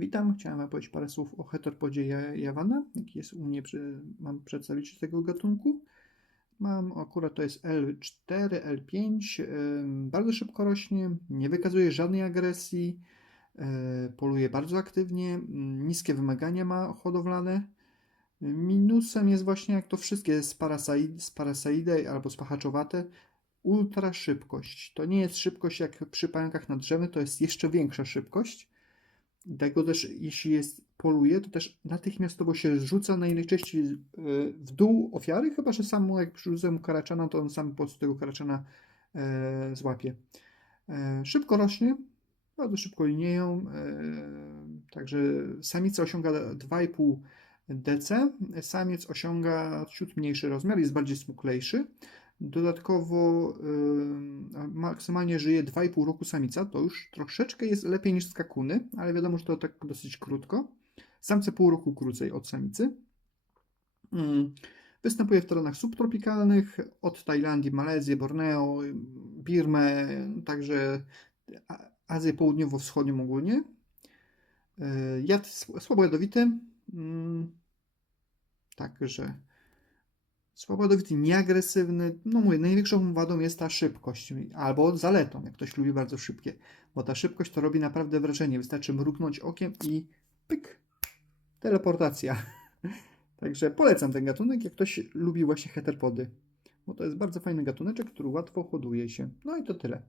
witam. Chciałem powiedzieć parę słów o heteropodzie ja- Jawana, jaki jest u mnie, mam przedstawić tego gatunku. Mam akurat to jest L4, L5, ym, bardzo szybko rośnie, nie wykazuje żadnej agresji, yy, poluje bardzo aktywnie, mm, niskie wymagania ma hodowlane. Minusem jest właśnie jak to wszystkie sparasai- sparasaidy albo spachaczowate, ultra szybkość. To nie jest szybkość jak przy pająkach na drzewie, to jest jeszcze większa szybkość. Dlatego też, jeśli jest poluje, to też natychmiastowo się rzuca najczęściej y, w dół ofiary, chyba że sam jak przyrzucę mu karaczana, to on sam po prostu tego karaczana e, złapie. E, szybko rośnie, bardzo szybko linieją, e, także samica osiąga 2,5 dc, samiec osiąga ciut mniejszy rozmiar, jest bardziej smuklejszy. Dodatkowo y, maksymalnie żyje 2,5 roku samica, to już troszeczkę jest lepiej niż skakuny, ale wiadomo, że to tak dosyć krótko. Samce pół roku krócej od samicy. Mm, Występuje w terenach subtropikalnych, od Tajlandii, Malezji, Borneo, Birmę, także Azję Południowo-Wschodnią ogólnie. Y, Jad sł- słabo jadowity, także Słabo jadowity, nieagresywny. No mówię, największą wadą jest ta szybkość, albo zaletą, jak ktoś lubi bardzo szybkie, bo ta szybkość to robi naprawdę wrażenie. Wystarczy mruknąć okiem i pyk, teleportacja. Także polecam ten gatunek, jak ktoś lubi właśnie heterpody, bo to jest bardzo fajny gatuneczek, który łatwo hoduje się. No i to tyle.